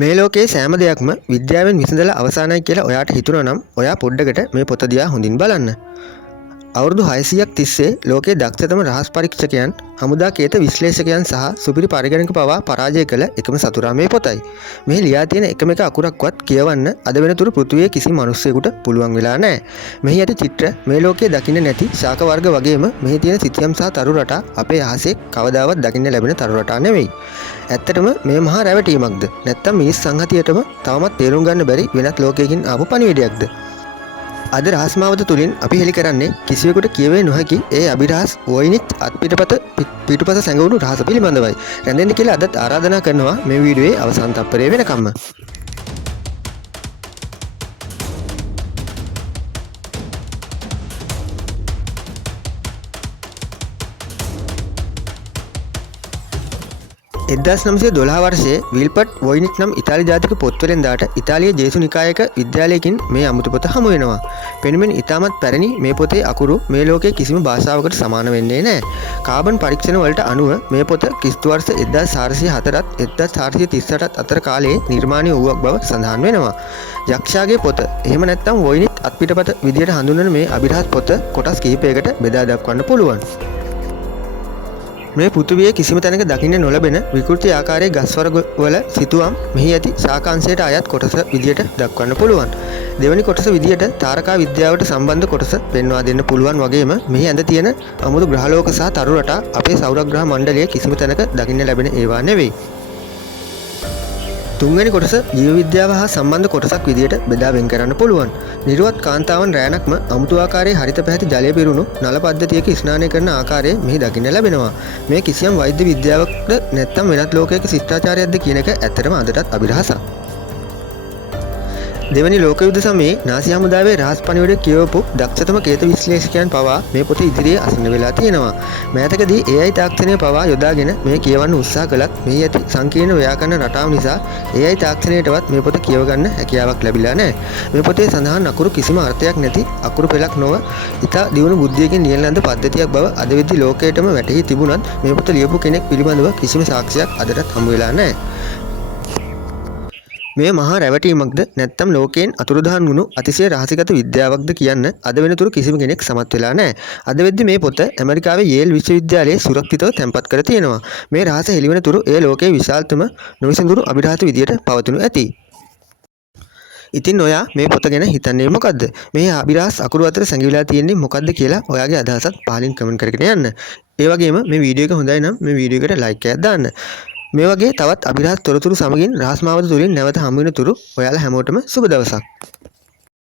මේ ලෝකයේ සෑම දෙයක්ම විද්‍යාවෙන් විසඳලා අවසానයි කියලා ඔයාට හිතුණා නම් ඔයා පොඩ්ඩකට මේ පොත දිහා හොඳින් බලන්න. අවුරුදු 600ක් තිස්සේ ලෝකයේ දක්ෂතම රහස් පරීක්ෂකයන්, හමුදා කේත විශ්ලේෂකයන් සහ සුපිරි පරිගණක පවා පරාජය කළ එකම සතුරා මේ පොතයි. මේ ලියා තියෙන එකම එක අකුරක්වත් කියවන්න අද වෙනතුරු පෘථිවියේ කිසි මිනිස්සෙකුට පුළුවන් වෙලා නැහැ. මෙහි ඇති චිත්‍ර මේ ලෝකයේ දකින්න නැති ශාක වර්ග වගේම මෙහි තියෙන සිතියම් සහ තරු රටා අපේ අහසේ කවදාවත් දකින්න ලැබෙන තරු රටා නෙවෙයි. ඇත්තටම මේ මහා රැවටීමක්ද නැත්නම් මිනිස් සංහතියටම තවමත් තේරුම් ගන්න බැරි වෙනත් ලෝකයකින් ආපු පණිවිඩයක්ද? අද රහස් මාවත තුලින් අපි හෙළි කරන්නේ කිසිවෙකුට කියවේ නොහැකි ඒ අභිරහස් වොයිනිච් පිටුපස සැඟවුණු රහස පිළිබඳවයි. රැඳෙන්න කියලා අදත් ආරාධනා කරනවා මේ වීඩියෝයේ අවසාන තත්පරය වෙනකම්ම. එදදාස් 912 වර්ෂයේ විල්පට් වොයිනිච් නම් ඉතාලි ජාතික පොත්වලින්දාට ඉතාලිය ජේසු නිකායක විද්‍යාලයකින් මේ අමුතු පොත හමු වෙනවා. පෙනුමෙන් ඉතාමත් පැරණි මේ පොතේ අකුරු මේ ලෝකයේ කිසිම භාෂාවකට සමාන වෙන්නේ නැහැ. කාබන් පරීක්ෂණ වලට අනුව මේ පොත ක්‍රිස්තු වර්ෂ 1404ත් 1438ත් අතර කාලයේ නිර්මාණය වූවක් බව සඳහන් වෙනවා. යක්ෂයාගේ පොත එහෙම නැත්නම් වොයිනිච් අත්පිටපත විදියට හඳුන්වන මේ අභිරහස් පොත කොටස් කිහිපයකට බෙදා දක්වන්න පුළුවන්. මේ පෘථිවියේ කිසිම තැනක දකින්න නොලැබෙන විකෘති ආකාරයේ ගස් වර්ගවල සිතුවම් මෙහි ඇති ශාකාංශයට අයත් කොටස විදියට දක්වන්න පුළුවන්. දෙවැනි කොටස විදියට තාරකා විද්‍යාවට සම්බන්ධ කොටස පෙන්වා දෙන්න පුළුවන් වගේම මෙහි ඇඳ තියෙන අමුතු ග්‍රහලෝක සහ තරු රටා අපේ සෞරග්‍රහ මණ්ඩලයේ කිසිම තැනක දකින්න ලැබෙන ඒවා නෙවෙයි. තුන්වෙනි කොටස ජීව විද්‍යාව හා සම්බන්ධ කොටසක් විදියට බෙදා වෙන් කරන්න පුළුවන්. නිර්වත් කාන්තාවන් රැණක්ම අමුතු ආකාරයේ හරිත පැහැති ජලය පිරුණු නල පද්ධතියක ස්නානය කරන ආකාරය මෙහි දකින්න ලැබෙනවා. මේ කිසියම් වෛද්‍ය විද්‍යාවක්ද නැත්නම් වෙනත් ලෝකයක ශිෂ්ටාචාරයක්ද කියන එක ඇත්තටම අදටත් අභිරහසක්. දෙවැනි ලෝක යුද්ධ සමයේ නාසි හමුදාවේ රහස් පණිවිඩ කියවපු දක්ෂතම කේත විශ්ලේෂකයන් පවා මේ පොත ඉදිරියේ අසන්න වෙලා තියෙනවා. මෑතකදී AI තාක්ෂණය පවා යොදාගෙන මේ කියවන්න උත්සාහ කළත් මේ ඇති සංකීර්ණ ව්‍යාකරණ රටාව නිසා AI තාක්ෂණයටවත් මේ පොත කියව ගන්න හැකියාවක් ලැබිලා නැහැ. මේ පොතේ සඳහන් අකුරු කිසිම අර්ථයක් නැති අකුරු පෙළක් නොව ඉතා දියුණු බුද්ධියකින් නියැලෙන පද්ධතියක් බව අද වෙද්දි ලෝකයටම වැටහි තිබුණත් මේ පොත ලියපු කෙනෙක් පිළිබඳව කිසිම සාක්ෂියක් අදටත් හමු වෙලා නැහැ. මේ මහා රැවටීමක්ද නැත්නම් ලෝකයෙන් අතුරුදහන් වුණු අතිශය රහසිගත විද්‍යාවක්ද කියන්න අද වෙනතුරු කිසිම කෙනෙක් සමත් වෙලා නැහැ. අද වෙද්දි මේ පොත ඇමරිකාවේ යේල් විශ්වවිද්‍යාලයේ සුරක්ෂිතව තැන්පත් කර තියෙනවා. මේ රහස හෙළිවෙන තුරු එය ලෝකයේ විශාලතම නොවිසඳුරු අභිරහස විදියට පවතිනු ඇති. ඉතින් ඔයා මේ පොත ගැන හිතන්නේ මොකද්ද? මේ අභිරහස් අකුරු අතර සැඟවිලා තියෙන්නේ මොකද්ද කියලා ඔයාගේ අදහසත් පහලින් කමෙන්ට් කරගෙන යන්න. ඒ වගේම මේ වීඩියෝ එක හොඳයි නම් මේ වීඩියෝ එකට ලයික් එකක් දාන්න. මේ වගේ තවත් අභිරහස් තොරතුරු සමගින් රහස් මාවත තුලින් නැවත හමු වෙන තුරු ඔයාලා හැමෝටම සුබ දවසක්.